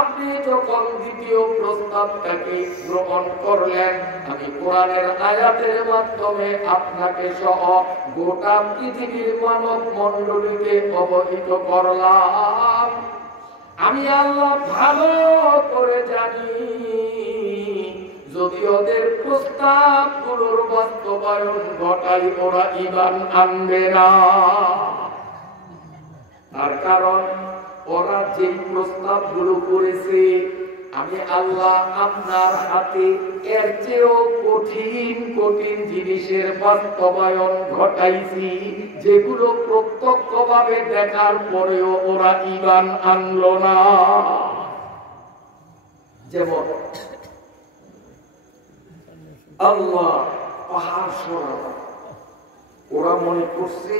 আপনি যখন দ্বিতীয় প্রস্তাবটাকে গ্রহণ করলেন, আমি কোরআনের আয়াতের মাধ্যমে আপনাকে সহ গোটা পৃথিবীর মানব মণ্ডলীকে অবহিত করলাম। আমি আল্লাহ ভালো করে জানি যদি ওদের প্রস্তাবগুলোর বাস্তবায়ন ঘটাই ওরা ঈমান আনবে না। তার কারণ ওরা যে প্রস্তাবগুলো করেছে আমি আল্লাহ আপনার হাতে এর চেয়েও কঠিন কঠিন জিনিসের বাস্তবায়ন ঘটাইছি, যেগুলো প্রত্যক্ষভাবে দেখার পরেও ওরা ঈমান আনলো না। যেমন আল্লাহ পাহাড় সরানো, ওরা মনে করছে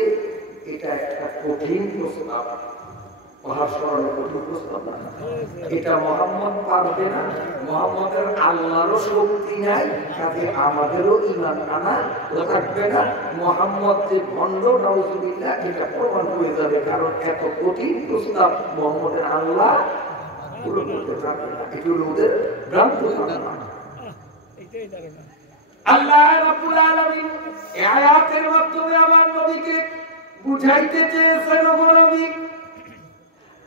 এটা একটা কঠিন প্রস্তাব। পাহাড় সরানো কঠিন প্রস্তাব না, এটা মুহাম্মদ পারবে না, মুহাম্মদের আল্লাহরও শক্তি নাই, কাজে আমাদেরও ঈমান আনা লাগবে না। মুহাম্মদ যে ভণ্ড নাউজুবিল্লাহ এটা প্রমাণ হয়ে যাবে, কারণ এত কঠিন প্রস্তাব মুহাম্মদের আল্লাহ পুরো করতে পারবে না। এগুলো ওদের ভ্রান্ত ধারণা। আল্লাহ রাব্বুল আলামিন এই আয়াতের মাধ্যমে আমার নবীকে বুঝাইতে চেয়েছেন, ও নবী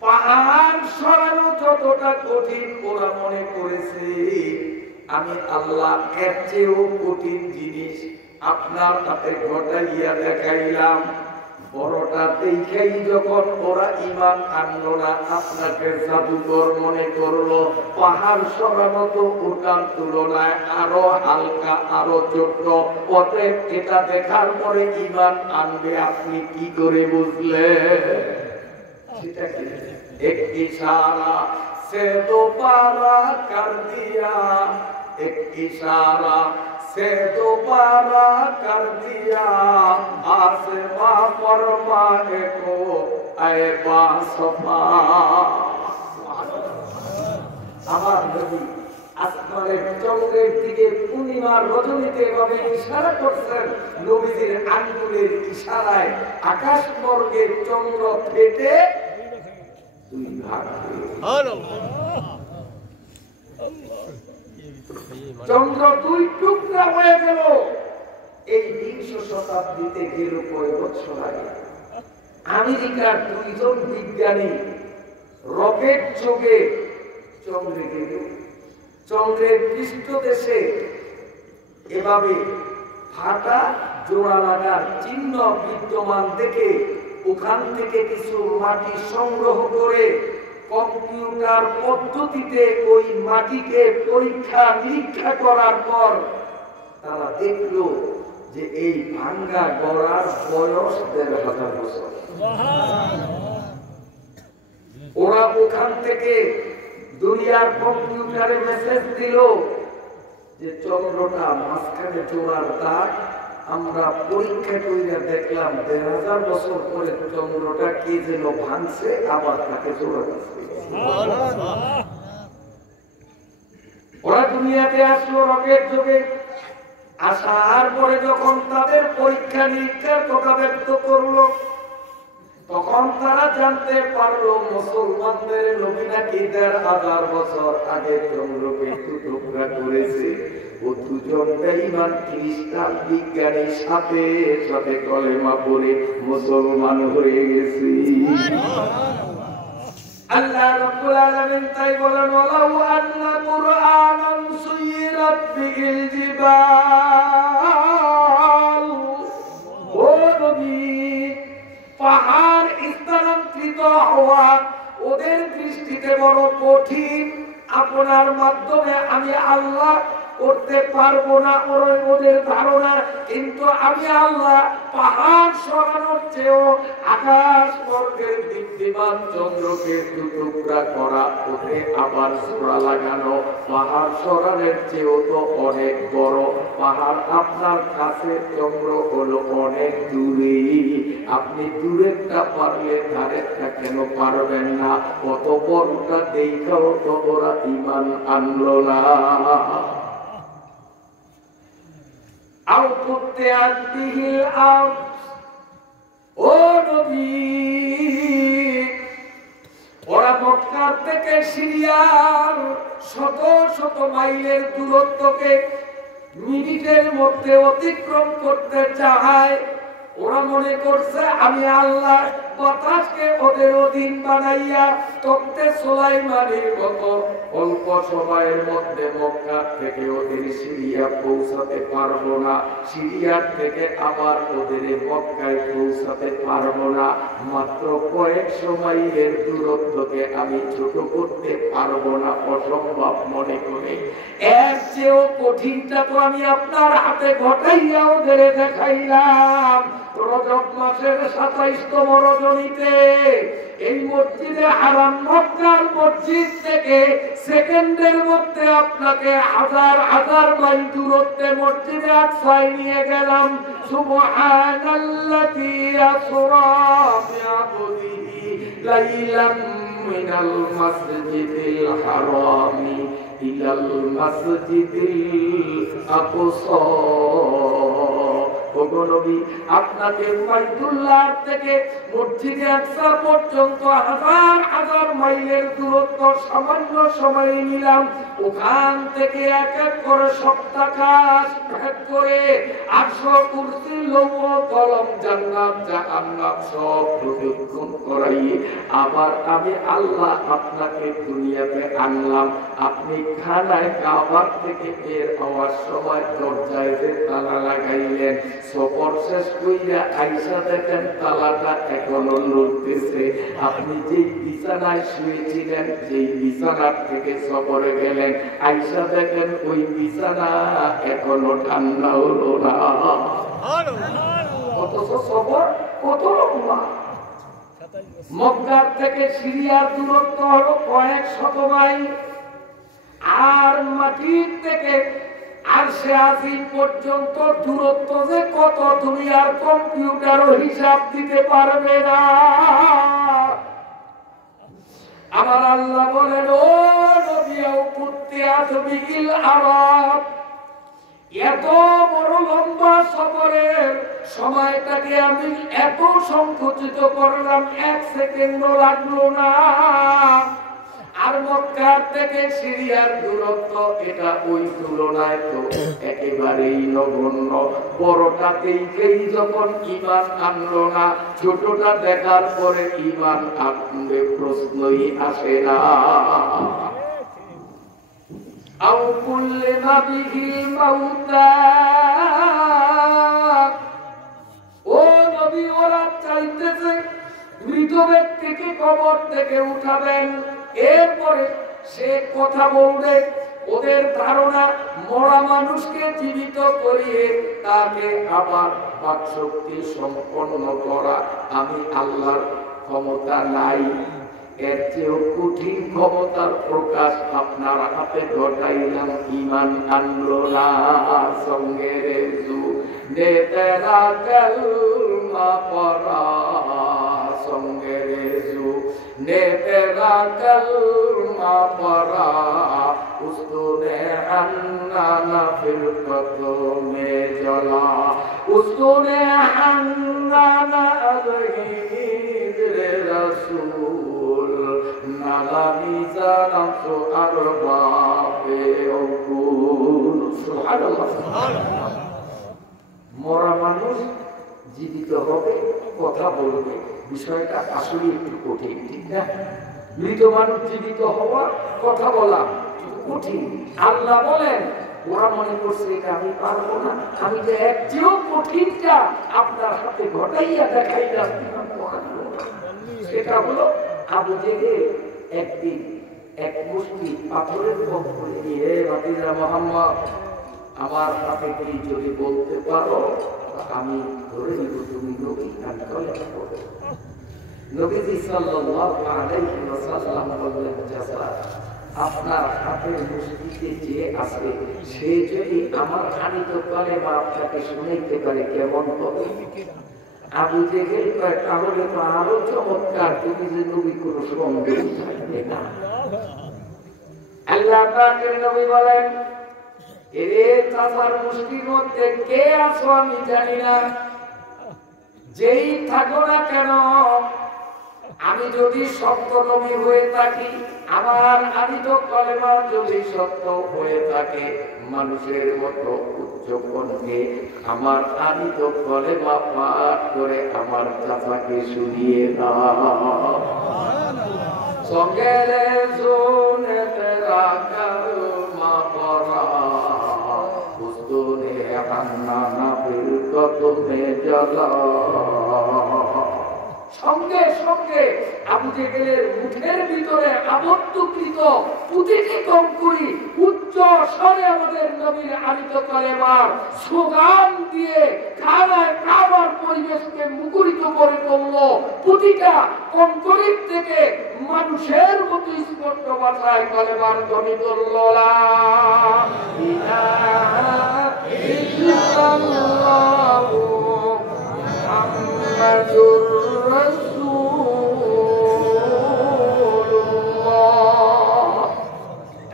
পাহাড় সরানো যতটা কঠিন ওরা মনে করেছে, আমি আল্লাহ এর চেয়েও কঠিন জিনিস আপনার হাতে ঘটাইয়া দেখাইলাম। বড়টা দেখেই যখন ওরা ঈমান আনলো না, আপনাকে জাদুকর মনে করলো। পাহাড় সরানো তো ওটার তুলনায় আরো হালকা, আরো ছোট, অতএব এটা দেখার পরে ঈমান আনবে আপনি কি করে বুঝলেন? সেটা কি? एक इशारा से दोबारा कर दिया, एक इशारा से दोबारा कर दिया, आसमां पर माए को ऐ बासफा। আমার নবী আসমানের চন্দ্রের দিকে পূর্ণিমার রজনীতে এভাবে ইশারা করছেন, নবীজির আঙ্গুলের ইশারায় আকাশ বর্গের চন্দ্র ফেটে চন্দ্র দুই টুকরা হয়ে গেল। এই 20 শতাব্দীতে গেল কয়েক বছর আগে আমেরিকার 2 জন বিজ্ঞানী রকেট যোগে চন্দ্রে গেল। চন্দ্রের পৃষ্ঠদেশে এভাবে ফাটা জোড়া লাগার চিহ্ন বিদ্যমান দেখে ওখান থেকে কিছু মাটি সংগ্রহ করে কম্পিউটার পদ্ধতিতে ওই মাটিকে পরীক্ষা নিরীক্ষা করার পর তারা দেখলো যে এই ভাঙ্গা গড়ার বয়স 1500 বছর। ওরা ওখান থেকে দুনিয়ার কম্পিউটারে মেসেজ দিল যে চন্দ্রটা মাঝখানে জোড়ার দাগ, আমরা পরীক্ষা করে দেখলাম 1000 বছর পরে চন্দ্রটা কি যেন ভাঙছে, আবার তাকে জোড়া দিচ্ছে। ওরা দুনিয়াতে আসলো রকেট যোগে। আসার পরে যখন তাদের পরীক্ষা নিরীক্ষার কথা ব্যক্ত করলো, তখন তারা জানতে পারলো মুসলমানদের নবী নাকি 1000 বছর আগে চন্দ্রকে টুকরা করেছে। ও দুজন বেঈমান খ্রিস্টান বিজ্ঞানীর সাথে সাথে কলেমা পড়ে মুসলমান হয়ে গেছে। আল্লাহ রাব্বুল আলামিন তাই বলেন, ওয়ালাউ আন্না কুরআনান সুয়িরাত বিল জিবাল। ও নবী, পাহাড় স্থানান্তরিত হওয়া ওদের দৃষ্টিতে বড় কঠিন, আপনার মাধ্যমে আমি আল্লাহ করতে পারবো না ওদের ধারণা। কিন্তু আমি আল্লাহ পাহাড় সরানোর চেয়েও আকাশ বর্গের দীপ্তিমান চন্দ্রকে টুকরা করা, ওতে আবার জোড়া লাগানো, পাহাড় সরানোর চেয়েও তো অনেক বড়। পাহাড় আপনার কাছে, চন্দ্র হলো অনেক দূরে। আপনি দূরেরটা পারলে ধারেরটা কেন পারবেন না? কত বড়টা দেখাও তো ওরা ঈমান আনলো না। আও কুত্তে আদিহিল আও, ও নবী, ওরা মক্কা থেকে সিরিয়ার শত শত মাইলের দূরত্বকে মিনিটের মধ্যে অতিক্রম করতে চায়। ওরা মনে করছে আমি আল্লাহ বাতাসকে ওদের অধীন বানাইয়া তক্তে সুলাইমানের মতো অল্প সময়ের মধ্যে মক্কা থেকে ওদের সিরিয়া পৌঁছাতে পারবো না, সিরিয়ার থেকে আবার ওদের মক্কায় পৌঁছাতে পারবো না। মাত্র কয়েকশো মাইলের দূরত্বকে আমি ছোট করতে পারবো না, অসম্ভব মনে করে। এর চেয়েও কঠিনটা তো আমি আপনার হাতে ঘটাইয়া ওদের দেখাইলাম। রজব মাসের 27তম রজনীতে এই মসজিদে হারাম মক্কার মসজিদ থেকে সেকেন্ডের মধ্যে আপনাকে হাজার হাজার মাইল দূরত্বে মসজিদে আকসায় নিয়ে গেলাম। সুবহানাল্লাযী আসরা বিআবদিহি লাইলাম মিনাল মাসজিদিল হারামি ইলাল মাসজিদিল আকসা। আপনাকে বাইতুল্লাহ থেকে মসজিদে আকসা পর্যন্ত হাজার হাজার মাইলের দূরত্ব সামান্য সময়ে নিলাম। ওখান থেকে এক এক করে সপ্তাহাস এক করে 800 কুরসি লৌহ কলম জান্নাত জাহান্নাম সব প্রদক্ষিণ করাই আবার আমি আল্লাহ আপনাকে দুনিয়াতে আনলাম। আপনি খানায় কাবার থেকে বের হওয়ার সময় দরজায় যে তালা লাগাইলেন, সফর শেষ কইরা আইসা দেখেন তালাটা এখনো লড়তেছে। আপনি যেই বিছানায় শুয়েছিলেন, যেই বিছানার থেকে সফরে গেলেন, আইসা দেখেন ওই বিছানা এখনো ঠান্ডা হলো না। অথচ সফর কত লম্বা। মক্কার থেকে সিরিয়ার দূরত্ব হলো কয়েক শত মাইল, আর মাটির থেকে আরশে আজিম পর্যন্ত দূরত্ব যে কত তুমি আর কম্পিউটারও হিসাব দিতে পারবে না। আমার আল্লাহ বলেন, ও নবিয়াও কুত্তিয়াত বিল আরাব, এত বড় লম্বা সফরের সময়টাকে আমি এত সংকুচিত করলাম, 1 সেকেন্ডও লাগলো না। আর মক্কার থেকে সিরিয়ার দূরত্ব এটা ওই তুলনায় তো একেবারেই নগণ্য। বড়টা দেখেই যখন ঈমান আনলো না, ছোটটা দেখার পরে ঈমান আনলে প্রশ্নই আসে না। আও কুল্লিমা বিহিল মাউতা, ও নবী ওরা চাইতেছে মৃত ব্যক্তিকে কবর থেকে উঠাবেন, এরপরে সে কথা বলবে। ওদের ধারণা মরা মানুষকে জীবিত করিয়ে তাকে আবার বাকশক্তি সম্পন্ন করা আমি আল্লাহর ক্ষমতা নাই। এর চেয়েও কঠিন ক্ষমতার প্রকাশ আপনার হাতে ঘটাইলাম, ঈমান আনলো না। সঙ্গে রেজু নেতেরা কালমা পড়া, সঙ্গে রেজু নেতেরা কালমা পড়া, উস্তুনে হান্নানা ফিরকত মে জ্বলা, উস্তুনে হান্নানা আজহিদ রে রাসূল, নালামি জানাম তো আরবাবে ওকুল। সুবহানাল্লাহ। মরা মানুষ জীবিত হবে, কথা বলবে, বিষয়টা আসলে একটু কঠিন, ঠিক না? মৃত মানুষ জীবিত হওয়া, কথা বলা কঠিন। আল্লাহ বলেন ওরা মনে করছে এটা আমি পারবো না, আমি যে এর চেয়েও কঠিনটা আপনার হাতে ঘটাইয়া দেখাইলাম। সেটা হলো আবু জেহেল একদিন এক মুষ্টি পাথরের পথ করে দিয়ে, ভাতিজা মুহাম্মদ আমার হাতে কি যদি বলতে পারো আমি ধরে নিব তুমি নবী। নবীজি সাল্লাল্লাহু আলাইহি ওয়াসাল্লাম বললেন, চাচা আপনার হাতের মুষ্টিতে যে আছে সে যদি আমার আনিত কালেমা আপনাকে শুনাইতে পারে কেমন হবে? আবু জেহেল কয়, তাহলে তো আরো চমৎকার, তুমি যে নবী কোনো সন্দেহ থাকবে না। আল্লাহ পাকের নবী বলেন, এরে চাচার মুষ্টির মধ্যে কে আছো আমি জানি না, যেই থাকো না কেন আমি যদি সত্য নবী হয়ে থাকি, আমার আনিত কলেমা যদি সত্য হয়ে থাকে, মানুষের মতো উচ্চ কণ্ঠে আমার আনিত কলেমা পাঠ করে আমার চাচাকে শুনিয়ে দাও। সঙ্গেলে শুনেতে রাখা পড়া পুস্তনে হান্না না ফির কতমে জ্বালা। সঙ্গে সঙ্গে আবু জেহেলের মুখের ভিতরে আবদ্ধকৃত প্রতিটি কঙ্কুরি উচ্চ স্বরে আমাদের নবীর আনিত কলেমার স্লোগান দিয়ে কানায় কাবার পরিবেশকে মুখরিত করে তুলল। প্রতিটা কঙ্কুরির থেকে মানুষের মতো স্পষ্ট ভাষায় কলেমার ধ্বনি তুলল। লা ইলাহা ইল্লাল্লাহু মুহাম্মাদুর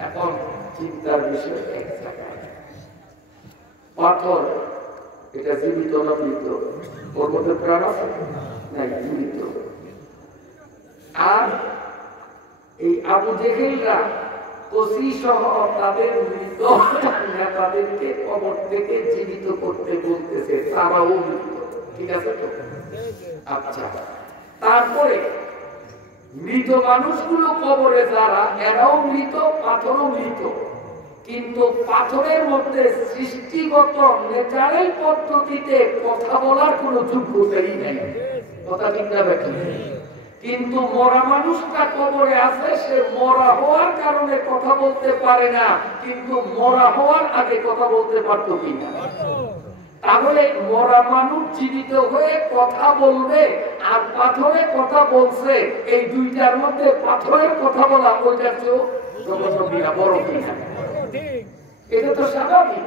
এখন চিন্তার বিষয় এক জায়গায়, পাথর এটা জীবিত না মৃত? ওর মধ্যে প্রাণ আছে না? জীবিত। আর এই আবু জেহেলরা কসি সহ তাদের মৃত নেতাদেরকে কবর থেকে জীবিত করতে বলতেছে, তারাও মৃত। ঠিক আছে তো? আচ্ছা, তারপরে মৃত মানুষগুলো কবরে যারা, এরাও মৃত, পাথরও মৃত। কিন্তু পাথরের মধ্যে সৃষ্টিগত ন্যাচারাল পদ্ধতিতে কথা বলার কোন যোগ্যতাই নেই। কথা ঠিক না বেঠিক? কিন্তু মরা মানুষটা কবরে আছে, সে মরা হওয়ার কারণে কথা বলতে পারে না, কিন্তু মরা হওয়ার আগে কথা বলতে পারতো কিনা? তাহলে মরা মানুষ জীবিত হয়ে কথা বলবে আর পাথরে কথা বলছে, এই দুইটার মধ্যে পাথরের কথা বলা ওইটার চেয়েও বড় কিনা? এটা তো স্বাভাবিক,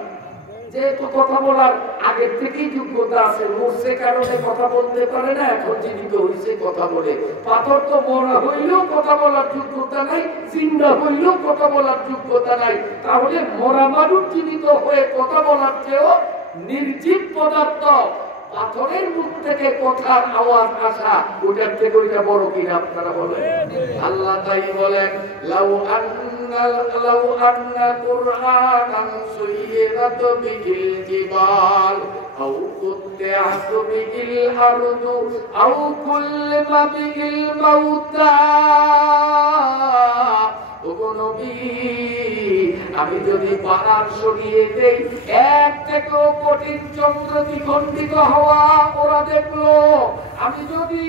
যেহেতু কথা বলার আগের থেকেই যোগ্যতা আছে, মরছে কারণে কথা বলতে পারে না, এখন জীবিত হয়েছে কথা বলে। পাথর তো মরা হইলেও কথা বলার যোগ্যতা নাই, জিন্দা হইলেও কথা বলার যোগ্যতা নাই। তাহলে মরা মানুষ জীবিত হয়ে কথা বলার চেয়েও নির্জীব পদার্থ পাথরের মুখ থেকে কথার আওয়াজ আসা, ওটার থেকে ওইটা বড় কিনা আপনারা বলেন? আল্লাহ তাই বলেন, লাউ আন্না কুরআনান সুয়িরাত বিহিল জিবাল আও কুত্তিআত বিহিল আরদু আও কুল্লিমা বিহিল মাউতা। ওগো নবী, আমি যদি পাহাড় সরিয়ে দেই, এক থেকেও কঠিন চন্দ্র দ্বিখণ্ডিত হওয়া ওরা দেখলো। আমি যদি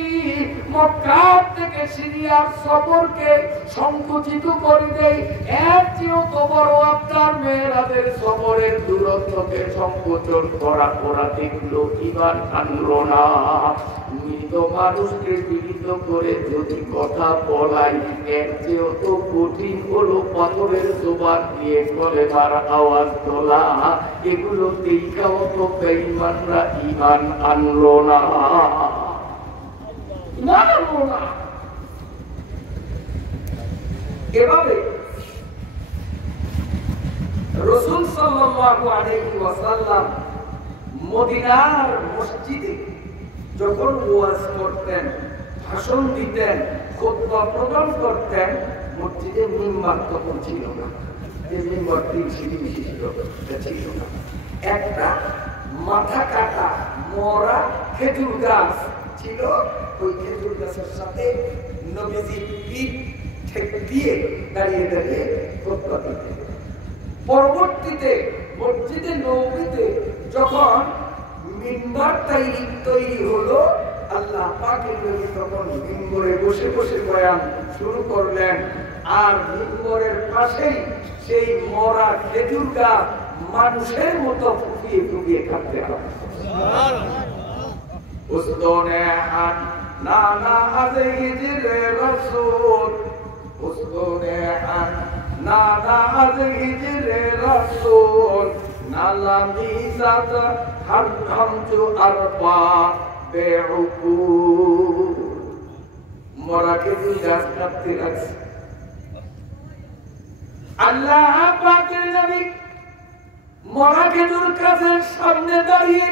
মক্কা থেকে সিরিয়ার সফরকে সংকুচিত করে দেই, এর চেয়েও তো বড় আপনার মেয়েরাদের সফরের দূরত্বকে সংকোচন করা ওরা দেখলো, ইমান আনলো না। মৃত মানুষকে জীবিত করে যদি কথা বলাই, এর চেয়েও তো কঠিন হলো পাথরের জবান দিয়ে কলেমার আওয়াজ তোলা। এগুলো দেখাও তো বেঈমানরা ইমান আনলো না। এভাবে রাসূল সাল্লাল্লাহু আলাইহি ওয়াসাল্লাম মদিনার মসজিদে যখন ওয়াজ করতেন, ভাষণ দিতেন, খুতবা প্রদান করতেন, মসজিদে মিম্বার তখন ছিল না। যে মিম্বার 3 সিঁড়ি বিশিষ্ট ছিল না। একটা মাথা কাটা মরা খেজুর গাছ ছিল, ওই খেজুর গাছের সাথে নবীজি পিঠ ঠেক দিয়ে দাঁড়িয়ে দাঁড়িয়ে খুতবা দিতেন। পরবর্তীতে মসজিদে নববীতে যখন মিম্বার তৈরি হলো, আল্লাহ পাকের নবী তখন মিম্বরে বসে বসে বয়ান শুরু করলেন। আর মিম্বরের পাশেই সেই মরা খেজুর গাছ মানুষের মতো ফুপিয়ে ফুপিয়ে কাটতে হবে। উসদনে আন নানা আজে হিজরে রাসূল, উসদনে আন নানা আজে হিজরে রাসূল, নালাম ইসাত হামতু আরবা বেউকু। মরা খেজুর গাছ কাটতে লাগছে। আল্লাহ পাকের নবী মরা খেজুর গাছের সামনে দাঁড়িয়ে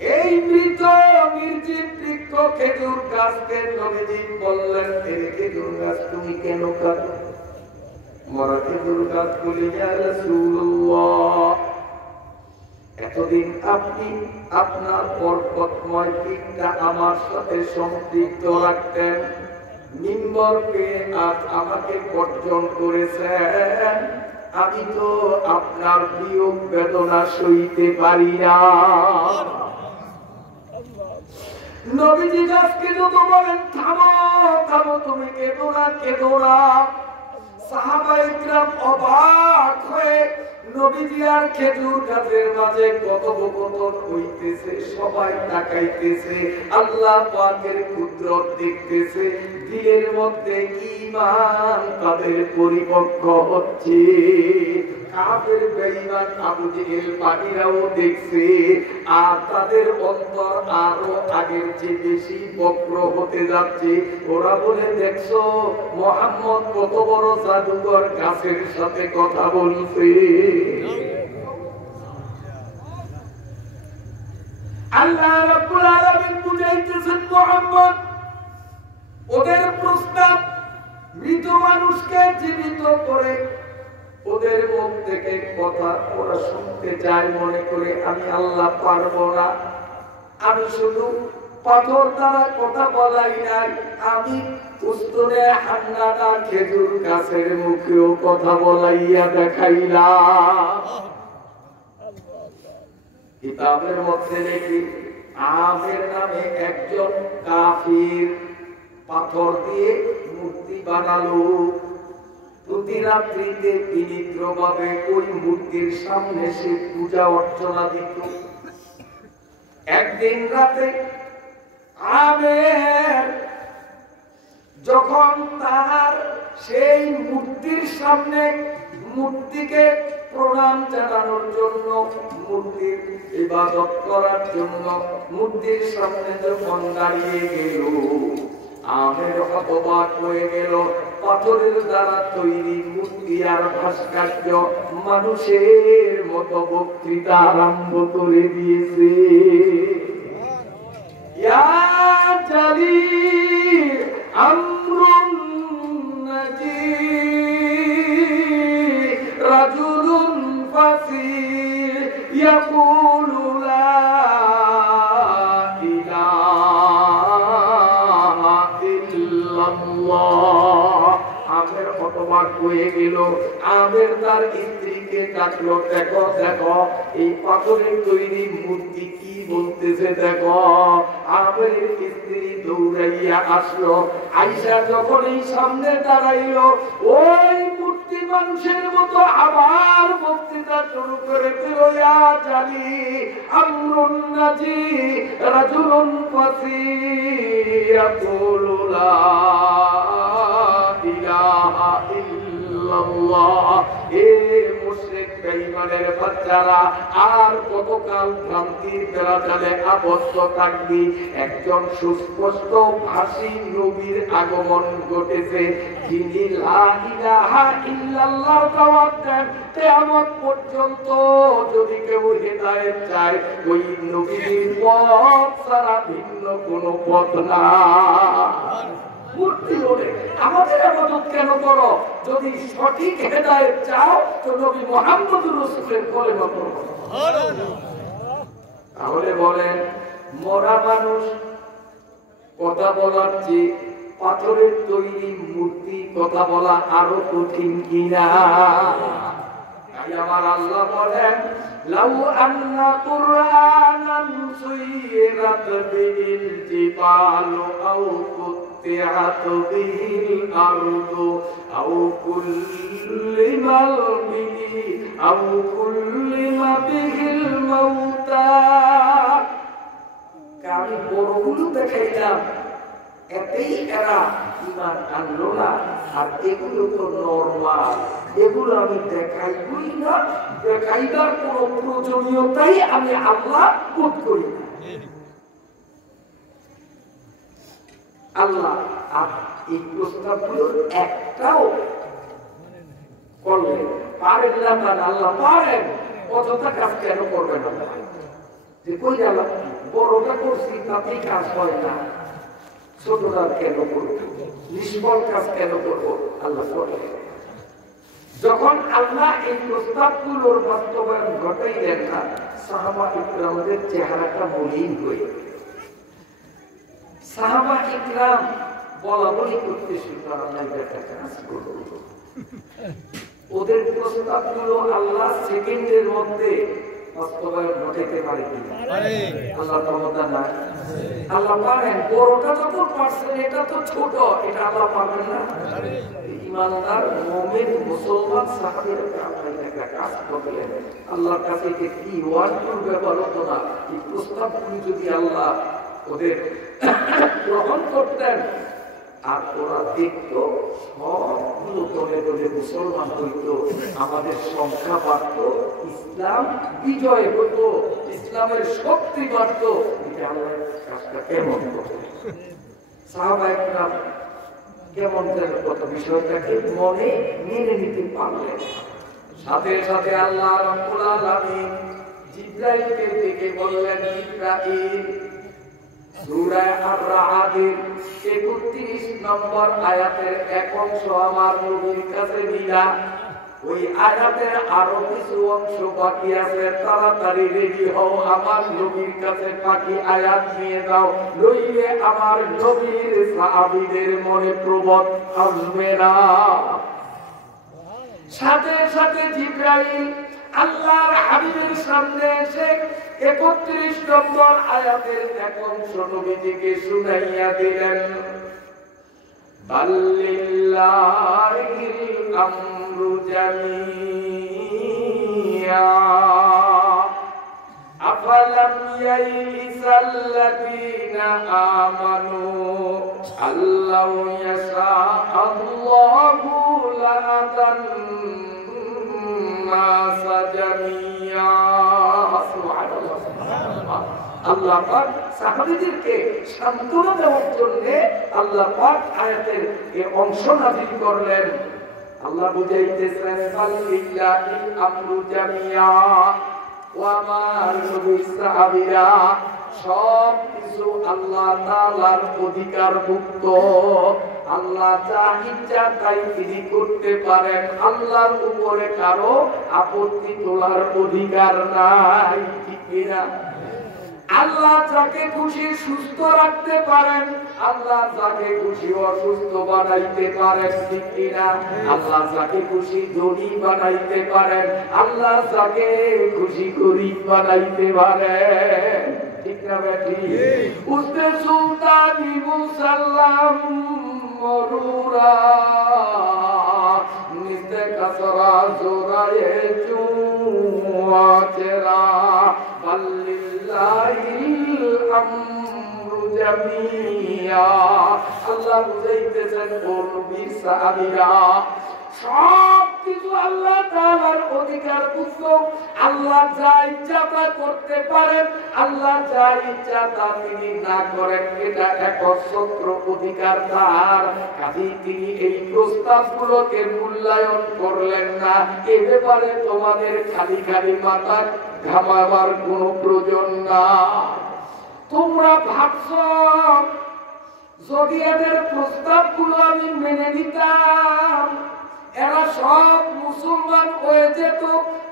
এই মৃত নির্জীব বৃক্ষ খেজুর গাছকে নবীজি বললেন, এই খেজুর গাছ তুমি কেন কাটো? মরা খেজুর গাছ বলি, ইয়া রাসূলুল্লাহ, এতদিন আপনি আপনার বরকতময় দিকটা আমার সাথে সম্পৃক্ত রাখতেন, মিম্বর পেয়ে আজ আমাকে বর্জন করেছেন, আমি তো আপনার বিয়োগ বেদনা সইতে পারি না। নবীজি গাছকে যত বলেন থামো থামো, তুমি কেঁদো না কেঁদো না। সাহাবায়ে কিরাম অবাক হয়ে নবীজি আর খেজুর গাছের মাঝে কথোপকথন হইতেছে, সবাই তাকাইতেছে, আল্লাহ পাকের কুদরত দেখতেছে, দিলের মধ্যে ঈমান তাদের পরিপক্ক হচ্ছে। কাফের বেঈমান আবু জেহেল পাখিরাও দেখছে, আর তাদের অন্তর আরো আগের চেয়ে বেশি বক্র হতে যাচ্ছে। ওরা বলে, দেখছো মুহাম্মদ কত বড় জাদুকর, গাছের সাথে কথা বলছে। আল্লাহ রাব্বুল আলামিন বুঝাইতেছেন মুহাম্মদ, ওদের প্রস্তাব মৃত মানুষকে জীবিত করে ওদের মুখ থেকে কথা ওরা শুনতে চায়, মনে করে আমি আল্লাহ পারবো না, আমি শুধু পাথর দ্বারা কথা বলাই নাই, আমি উস্তরে হান্নানা খেজুর গাছের মুখেও কথা বলাইয়া দেখাইলাম। কিতাবের মধ্যে দেখি আমের নামে একজন কাফির পাথর দিয়ে মূর্তি বানালো, প্রতি রাত্রিতে বিনিদ্রভাবে ওই মূর্তির সামনে সে পূজা অর্চনা দিত। একদিন রাতে আমের যখন তার সেই মূর্তির সামনে মূর্তিকে প্রণাম জানানোর জন্য, মূর্তির ইবাদত করার জন্য মূর্তির সামনে যখন দাঁড়িয়ে গেল, আমের অবাক হয়ে গেল। পাথরের দ্বারা তৈরি মূর্তি আর ভাস্কর্য মানুষের মতো বক্তৃতা আরম্ভ করে দিয়েছে। ইয়া জালিল আমরুন নাজির রাজুলুন ফাসির ইয়াকুলু লা ইলাহা ইল্লাল্লাহ। আমের অবাক হয়ে গেল। আমের তার স্ত্রীকে ডাকলো, দেখো দেখো এই পাথরের তৈরি মূর্তি কি বলতেছে দেখো। আমের স্ত্রী দৌড়াইয়া আসলো, আইসা যখন এই সামনে দাঁড়াইলো, ওই মূর্তি মানুষের মতো আবার বক্তৃতা শুরু করে দিল, ইয়া জালি আমরুন নাজি রাজুলুন ফাসির ইয়াকুলু লা ইলাহা ইল্লাল্লাহ। এ মুশরিক বেঈমানের বাচ্চারা আর কতকাল ভ্রান্তির বেড়াজালে আবদ্ধ থাকবি? একজন সুস্পষ্ট ভাষী নবীর আগমন ঘটেছে, যিনি লা ইলাহা ইল্লাল্লাহ দাওয়াত দেন। কিয়ামত পর্যন্ত যদি কেউ হেদায়েত চায়, ওই নবীর পথ ছাড়া ভিন্ন কোনো পথ না। মূর্তি বলে আমাদের ইবাদত কেন করো? যদি সঠিক হেদায়েত চাও তো নবী মুহাম্মদুর রাসূলের কলেমা পড়ো। তাহলে বলেন, মরা মানুষ কথা বলার চেয়ে পাথরের তৈরি মূর্তি কথা বলা আরো কঠিন কিনা? তাই আমার আল্লাহ বলেন, লাউ আন্না কুরআনান সুইরাত বিল জিবালু আও কুতিআত বিল আরদু আও কুল্লিমাল বিহি আও কুল্লিমা বিহিল মাউতা। আমি বড়গুলো দেখাইলাম, এতেই এরা ঈমান আনলো না। আর এগুলো তো নরমাল, এগুলো আমি দেখাইবই না, দেখাইবার কোন প্রয়োজনীয়তাই আমি আল্লাহ বোধ করি না। আল্লাহ এই প্রস্তাবগুলো একটাও করলেন পারেন না। আল্লাহ পারেন, অযথা কাজ কেন করবেন? যে কই গেলাম, বড়টা করছি তাতেই কাজ হয় না, ছোটটা কেন করবো, নিষ্ফল কাজ কেন করবো? আল্লাহ করে। যখন আল্লাহ এই প্রস্তাবগুলোর বাস্তবায়ন ঘটাইলেন না, সাহাবা ইকরামদের চেহারাটা মলিন হয়ে, সাহাবা ইকরাম বলা বলি করতে শুরু করেন, একটা কাজ করবো। ওদের প্রস্তাবগুলো আল্লাহ সেকেন্ডের মধ্যে বাস্তবায়ন ঘটাইতে পারে কিনা? আল্লাহ ক্ষমতা নাই? আল্লাহ পারেন। বড়টা যখন পারছেন, এটা তো ছোট, এটা আল্লাহ পারবেন না? ইমানদার মুমিন মুসলমান সাহাবীরা একটা কাজ করলেন, আল্লাহর কাছে কি ওয়াজিব ব্যাপার হতো না, এই প্রস্তাবগুলি যদি আল্লাহ ওদের গ্রহণ করতেন আর ওরা দেখতো সবগুলো দলে দলে মুসলমান হইত, আমাদের সংখ্যা বাড়ত, ইসলাম বিজয় হতো, ইসলামের শক্তি বাড়ত। এটা আল্লাহর কাজটা কেমন করতো? সাহাবায়ে কেরাম কেমন যেন কত বিষয়টাকে মনে মেনে নিতে পারলেন। সাথে সাথে আল্লাহ রাব্বুল আলামিন জিবরাইলকে ডেকে বললেন, জিবরাইল, সূরা আর-রা'দের ৩১ নম্বর আয়াতের এক অংশ আমার নবীর কাছে দিলা। ওই আয়াতের আরো কিছু অংশ বাকি আছে, তাড়াতাড়ি রেডি হও, আমার নবীর কাছে বাকি আয়াত নিয়ে যাও, নইলে আমার নবীর সাহাবীদের মনে প্রবোধ আসবে না। সাথে সাথে জিবরাইল আল্লাহর হাবিবের সামনে এসে ৩১ নম্বর আয়াতের এক অংশ নবীজিকে শুনাইয়া দিলেন। বাল্লিল্লাহিল আমরু জামিয়া আফালাম ইয়াইসাল্লাযীনা আমানু আল্লাহু ইয়াশা আল্লাহু লাআতান নাসা জামিয়া। সুবহানাল্লাহ। আল্লাহ পাক সাহাবীদেরকে সান্ত্বনা দেওয়ার জন্য আল্লাহ পাক আয়াতের এই অংশ নাযিল করলেন। আল্লাহ বুঝাইতেছেন, বাল্লিল্লাহিল আমরু জামিয়া, ও আমার নবী সাহাবীরা, সব কিছু আল্লাহ তাআলার অধিকারভুক্ত। আল্লাহ যা ইচ্ছা তাই তিনি করতে পারেন, আল্লাহর উপরে কারো আপত্তি তোলার অধিকার নাই, ঠিক কিনা? আল্লাহ যাকে খুশি সুস্থ রাখতে পারেন, আল্লাহ যাকে খুশি অসুস্থ বানাইতে পারেন, ঠিক কিনা? আল্লাহ যাকে খুশি ধনী বানাইতে পারেন, আল্লাহ যাকে খুশি গরীব বানাইতে পারেন, ঠিক না বেটি? উসতে সুলতানি মুসাল্লাম মরুরা নিস্তে কাসরা জোরায়ে চুয়াচেরা বাল্লিল্লাহিল আমরু জামিয়া। আল্লাহ বুঝাইতেছেন, ও নবীর সাহাবীরা, সব কিছু আল্লাহ তাআলার অধিকারভুক্ত। আল্লাহ যা ইচ্ছা তা করতে পারেন, আল্লাহ যা ইচ্ছা তা তিনি না করেন, এটা একচ্ছত্র অধিকার তার। কাজেই তিনি এই প্রস্তাবগুলোকে মূল্যায়ন করলেন না। এ ব্যাপারে তোমাদের খালি খালি মাথা ঘামাবার কোনো প্রয়োজন না। তোমরা ভাবছো যদি এদের প্রস্তাবগুলো আমি মেনে নিতাম, এরা সব মুসলমান হয়ে যেত।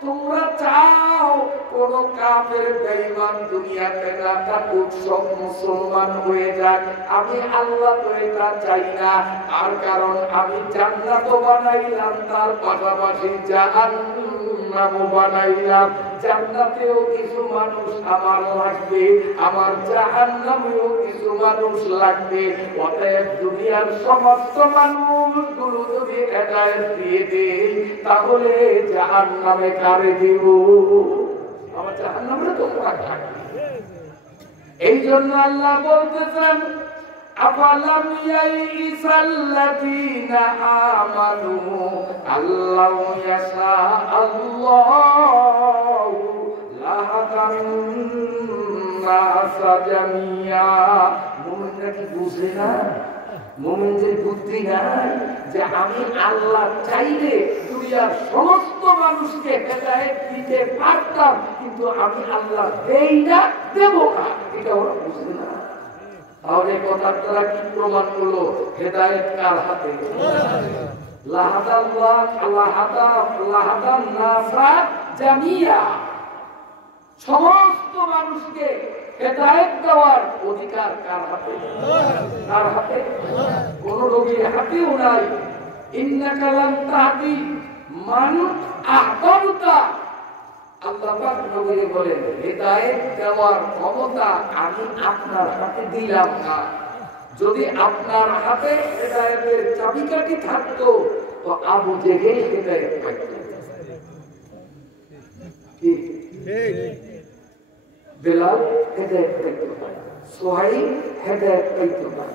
তোমরা চাও কোন কাফের বেঈমান দুনিয়াতে না থাকুক, সব মুসলমান হয়ে যাক। আমি আল্লাহ তো এটা চাই না। তার কারণ আমি জান্নাত বানাইলাম, তার পাশাপাশি জাহান্নাম বানাইলাম। জান্নাতেও কিছু মানুষ আমার লাগবে, আমার জাহান্নামেও কিছু মানুষ লাগবে। অতএব দুনিয়ার সমস্ত মানুষগুলো যদি হেদায়েত দিয়ে দেই, তাহলে জাহান্নামে কারে দিব? আমার জাহান্নামে তো থাকবে। এই জন্য আল্লাহ বলতেছেন, আফালাম ইয়াইসাল্লাযীনা আমানু আল্লাহু ইয়াশা আল্লাহু লাহাদান নাসা জামিয়া। মুমিনরা কি বুঝে না? মুমিনদের বুদ্ধি নাই যে আমি আল্লাহ চাইলে দুনিয়ার সমস্ত মানুষকে হেদায়েত দিতে পারতাম, কিন্তু আমি আল্লাহ দেই না, দেব না, এটা ওরা বুঝে না। তাহলে কথার দ্বারা কি প্রমাণ হলো? হেদায়েত কার হাতে? সমস্ত মানুষকে হেদায়েত দেওয়ার অধিকার কার হাতে? কার হাতে? কোন রোগীর হাতেও নাই। ইন্নাকা লান তাহদি মান আহবাবতা, আল্লাহ পাক নবীকে বলেন হেদায়েত দেওয়ার ক্ষমতা আমি আপনার হাতে দিলাম না। যদি আপনার হাতে হেদায়েতের চাবিকাঠি থাকতো তো আবু জেহেল হেদায়েত পাইত। ঠিক বেলাল হেদায়েত পাইত না, সুহাইল হেদায়েত পাইত না,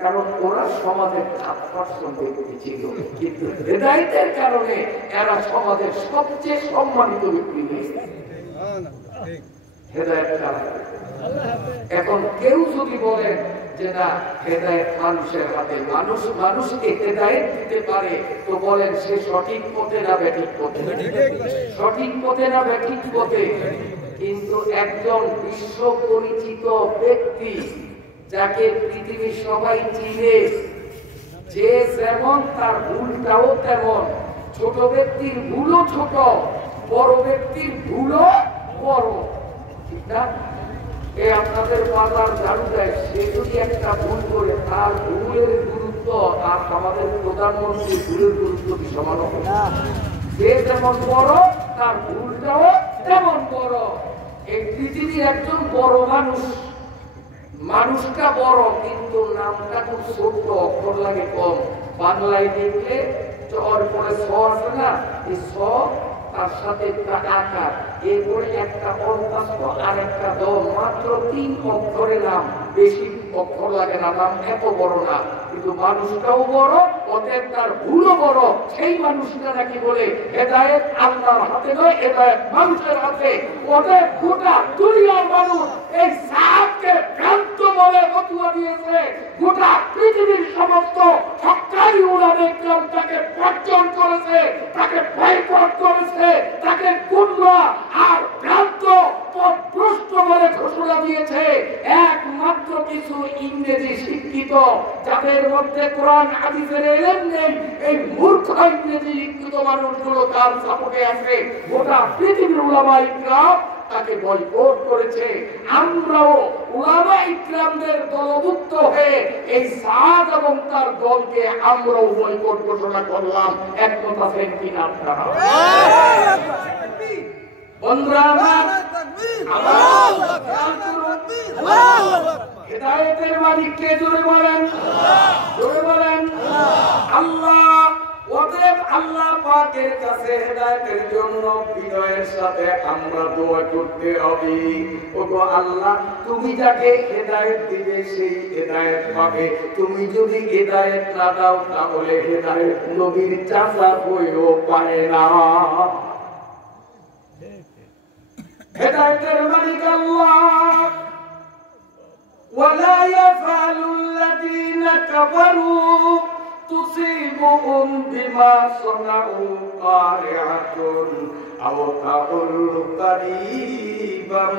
কারণ ওরা সমাজের 8% ব্যক্তি ছিল, কিন্তু হেদায়েতের কারণে এরা সমাজের সবচেয়ে সম্মানিত ব্যক্তি হয়েছে। হেদায়েত কার? এখন কেউ যদি বলেন যে না হেদায়েত মানুষের হাতে, মানুষ মানুষকে হেদায়েত দিতে পারে, তো বলেন সে সঠিক পথে না ব্যাঠিক পথে? সঠিক পথে না ব্যাঠিক পথে? কিন্তু একজন বিশ্ব পরিচিত ব্যক্তি যাকে পৃথিবীর সবাই চিনে, যে যেমন তার ভুলটাও তেমন, ছোট ব্যক্তির ভুলও ছোট, বড় ব্যক্তির ভুলও বড়, ঠিক না? এই আপনাদের বাজার ঝাড়ু দেয়, সে যদি একটা ভুল করে তার ভুলের গুরুত্ব আর আমাদের প্রধানমন্ত্রীর ভুলের গুরুত্ব কি সমান হবে? যে যেমন বড় তার ভুলটাও তেমন বড়। এই পৃথিবীর একজন বড় মানুষ, মানুষটা বড় কিন্তু নামটা খুব ছোট্ট, অক্ষর লাগে কম। বাংলায় দেখলে চর পরে স আছে না, এই স তার সাথে একটা আকার, এরপরে একটা অন্তস্থ আর একটা দ, মাত্র 3 অক্ষরে নাম, বেশি অক্ষর লাগে না, নাম এত বড় না, কিন্তু মানুষটাও বড়, অতএব তার ভুলও বড়। সেই মানুষটা নাকি বলে হেদায়েত আল্লাহর হাতে নয়, হেদায়েত মানুষের হাতে। অতএব গোটা দুনিয়ার মানুষ এই সাহাবকে ভ্রান্ত বলে ফতোয়া দিয়েছে। গোটা পৃথিবীর সমস্ত হক্কানি উলামা ইকরাম তাকে বর্জন করেছে, তাকে বয়কট করেছে, তাকে গুমরাহ আর ভ্রান্ত পথভ্রষ্ট বলে ঘোষণা দিয়েছে। একমাত্র কিছু ইংরেজি শিক্ষিত, যাদের মধ্যে কোরআন হাদিসের ইলম নেই, এই মূর্খ ইংরেজি শিক্ষিত মানুষগুলো তার সাপোর্টে আছে। গোটা পৃথিবীর উলামা ইকরাম তাকে বয়কট করেছে। আমরাও উলামা ইকরামদের দলভুক্ত হয়ে এই সাদ এবং তার দলকে আমরাও বয়কট ঘোষণা করলাম। এক কথা বলেন কিনা আপনারা? বন্ধুরা আমার, হেদায়েতের মালিক কে? জোরে বলেন, জোরে বলেন আল্লাহ। অতএব আল্লাহ পাকের কাছে হেদায়েতের জন্য বিনয়ের সাথে আমরা দোয়া করতে হবে। ওগো আল্লাহ, তুমি যাকে হেদায়েত দিবে সেই হেদায়েত পাবে। তুমি যদি হেদায়েত না দাও তাহলে হেদায়েত নবীর চাচা হয়েও পায় না। হেদায়েতের মালিক আল্লাহ। ওয়ালা ইয়াফালুল্লাযীনা কাফারু তুসিবুহুম বিমা সানাউ কারিআতুন আও তাকুল কারীবাম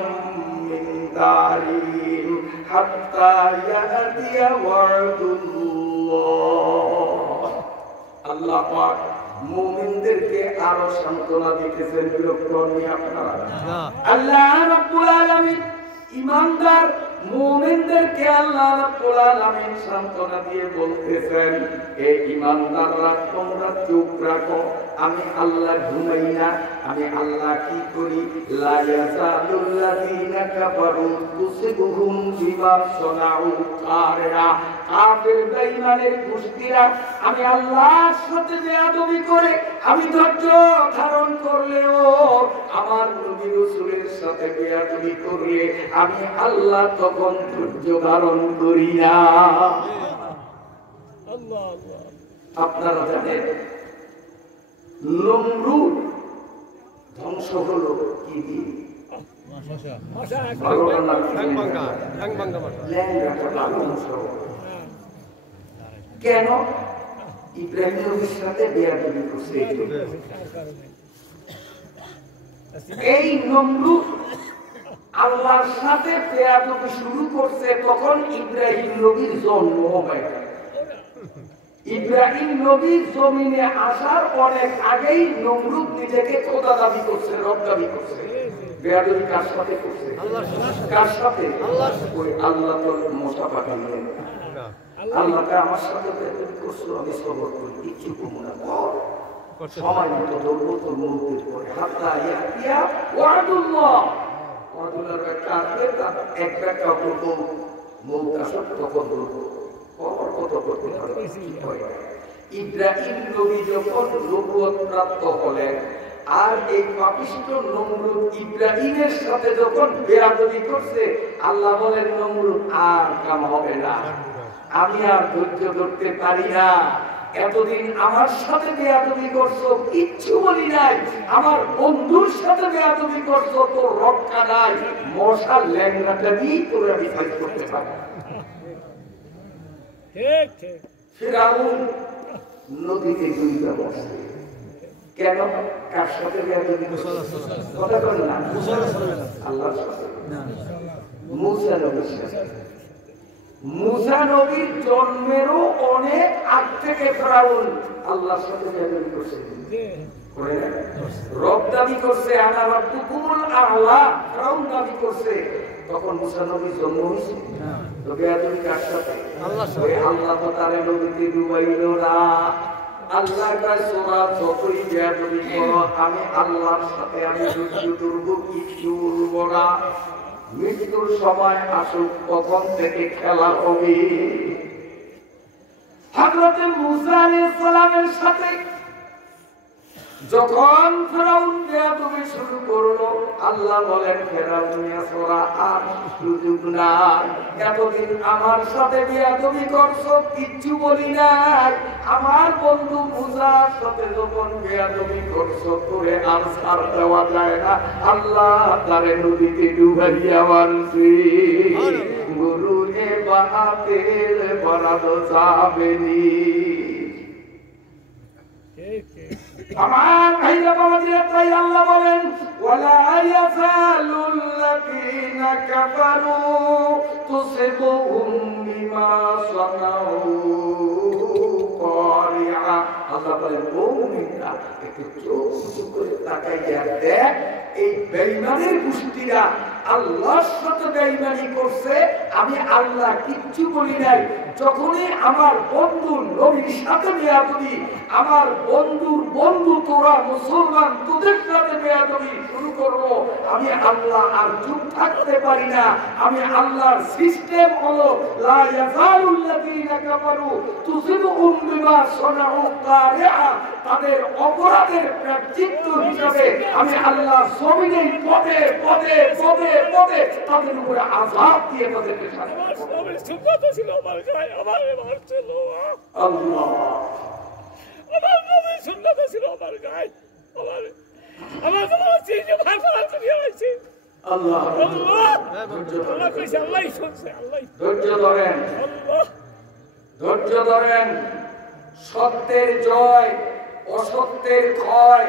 মিন দারিহিম হাত্তা ইয়াতিয়া ওয়াদুল্লাহ। আল্লাহ পাক মুমিনদেরকে আরো সান্ত্বনা দিতেছেন, বিরক্ত হননি আপনারা? আল্লাহ রাব্বুল আলামিন ঈমানদার মুমিনদেরকে আল্লাহ রাব্বুল আলামিন সান্ত্বনা দিয়ে বলতেছেন, হে ঈমানদাররা তোমরা চুপ রাখো, আমি আল্লাহ ঘুমাই না, আমি আল্লাহ কি করি? লা ইয়াযালুল্লাযীনা কাফারু তুসিবুহুম বিমা সানাউ কারিআ। কাফের বেঈমানের গোষ্ঠীরা আমি আল্লাহর সাথে বেয়াদবি করে আমি ধৈর্য ধারণ করলেও, আমার নবী রাসূলের সাথে বেয়াদবি করলে আমি আল্লাহ তখন ধৈর্য ধারণ করি না। আপনারা জানেন নমরুদ ধ্বংস হলো কি দিয়ে? কেন? ইব্রাহিম নবীর সাথে বেয়াদবি করছে। এই নমরুদ আল্লাহর সাথে বেয়াদবি শুরু করছে, তখন ইব্রাহিম নবীর জন্ম হয়। ইব্রাহিম নবী জমিনে আসার অনেক আগেই নমরুদ নিজেকে খোদা দাবি করছে, রব দাবি করছে। বেয়াদবি কার সাথে করছে? কার সাথে? ওই আল্লাহ তো মশা পাঠালেন, আল্লাহকে আমার সাথে বেয়াদবি করছো, আমি সবর করি, কিচ্ছু কমু না, সময় মতো ধরবো তোর মুহূর্তের পরে। হাত্তা ইয়াতিয়া ওয়াদুল্লাহ, ওয়াদুল্লাহর ব্যাখ্যা আসবে, তার এক ব্যাখ্যা করবো মৌত আসব তখন বলবো কত করতে পারে কি হয়। ইব্রাহিম নবী যখন নবুয়ত প্রাপ্ত হলেন, আর এই পাপিষ্ঠ নমরুদ ইব্রাহিমের সাথে যখন বেয়াদবি করছে, আল্লাহ বলেন নমরুদ আর কাম হবে না, আমি আর ধৈর্য ধরতে পারি না। এতদিন আমার সাথে বেয়াদবি করছো, কিচ্ছু বলি নাই, আমার বন্ধুর সাথে বেয়াদবি করছো, তো রক্ষা নাই, মশার ল্যাংড়াটা দিয়ে তোরে আমি ফাইট করতে পারি। ফিরআউন নদীতে ডুবে বসে, কেন? কার সাথে বেয়াদবি করছে? কথা বলেন না, আল্লাহর সাথে, মুসা নবীর সাথে। মুসা নবীর জন্মেরও অনেক আগ থেকে ফিরআউন আল্লাহর সাথে বেয়াদবি করছে, রব দাবি করছে, আনা রাব্বুকুমুল আ'লা, ফিরআউন দাবি করছে। তখন মুসা নবীর জন্ম হয়েছে, তো বেয়াদবি কার সাথে? ওই আল্লাহ তো তারে নদীতে ডুবাইল না। আল্লাহর কাছে তোমরা যতই বেয়াদবি করো, আমি আল্লাহর সাথে আমি যুদ্ধ করব, কিছু বলব না। মৃত্যুর সময় আসুক, তখন থেকে খেলা হবে। হযরত মুসা আলাইহিস সালামের সাথে যখন ফিরআউন বেয়াদবি শুরু করলো, আল্লাহ বলেন ফিরআউনিয়া সোরা আর সুযোগ নাই, এতদিন আমার সাথে বেয়াদবি করছো, কিচ্ছু বলি নাই। আমার বন্ধু মুসার সাথে যখন বেয়াদবি করছো, তোরে আর ছাড় দেওয়া যায় না, আল্লাহ তারে নদীতে ডুবাইয়া মারছে। গুরু এ বাতের বরাদ যাবেনি। আমার ভাইরা বাবাজিরা, তাই আল্লাহ বলেন ওয়ালা ইয়াযালুল্লাযীনা কাফারু তুসিবুহুম বিমা সানাউ কারিআ। আল্লাহ বলেন ও মুমিনরা, একটু চোখ করে তাকাইয়া দেখ, এই বেঈমানের গোষ্ঠীরা আল্লাহর সাথে বেঈমানি করছে, আমি আল্লাহ কিচ্ছু বলি নাই। যখনই আমার বন্ধু নবীর সাথে বেয়াদবি, আমার বন্ধুর বন্ধু তোরা মুসলমান, তোদের সাথে বেয়াদবি শুরু করবো, আমি আল্লাহ আর চুপ থাকতে পারি না। আমি আল্লাহর সিস্টেম হলো লা ইয়াযালুল্লাযীনা কাফারু তুসিবুহুম বিমা সানাউ কারিআ, তাদের অপরাধের প্রায়শ্চিত্ত হিসাবে আমি আল্লাহ জমিনে পদে পদে পদে পদে তাদের উপরে আযাব দিয়ে তাদেরকে শাস্তি দেব। আমার সুন্নাত ছিল, আমার গায় আমার মারছিল আল্লাহ, আমার নবীর সুন্নাত ছিল, আমার গায় আমার চিজ ভাষা দিয়ে হইছে। আল্লাহ আল্লাহ আল্লাহ কইছে, আল্লাহই শুনছে, আল্লাহই। ধৈর্য ধরেন, আল্লাহ ধৈর্য ধরেন। সত্যের জয়, অসত্যের ক্ষয়।